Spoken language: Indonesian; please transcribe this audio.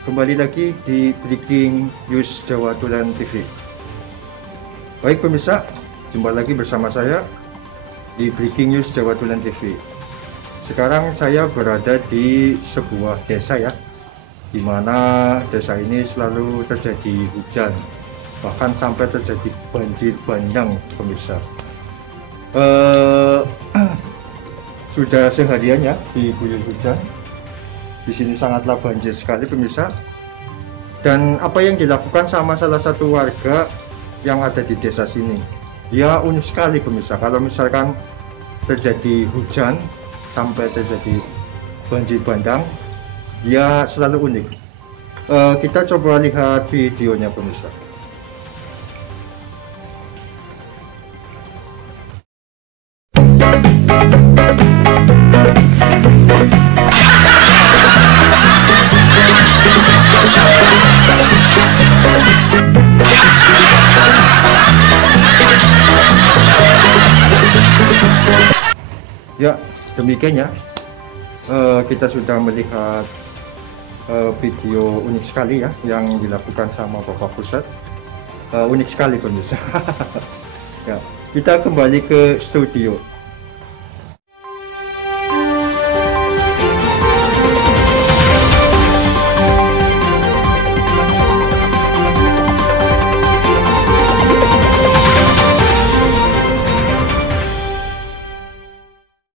kembali lagi di Breaking News Jawa Tulen TV. Baik pemirsa, jumpa lagi bersama saya di Breaking News Jawa Tulen TV. Sekarang saya berada di sebuah desa ya, di mana desa ini selalu terjadi hujan, bahkan sampai terjadi banjir bandang pemirsa. Sudah seharian ya diguyur hujan. Di sini sangatlah banjir sekali pemirsa. Dan apa yang dilakukan sama salah satu warga yang ada di desa sini, dia unik sekali pemirsa. Kalau misalkan terjadi hujan sampai terjadi banjir bandang, dia selalu unik. Kita coba lihat videonya pemirsa. Ya, demikian ya. Kita sudah melihat video unik sekali ya yang dilakukan sama Bapak Pusat. Unik sekali pemirsa. Ya, kita kembali ke studio.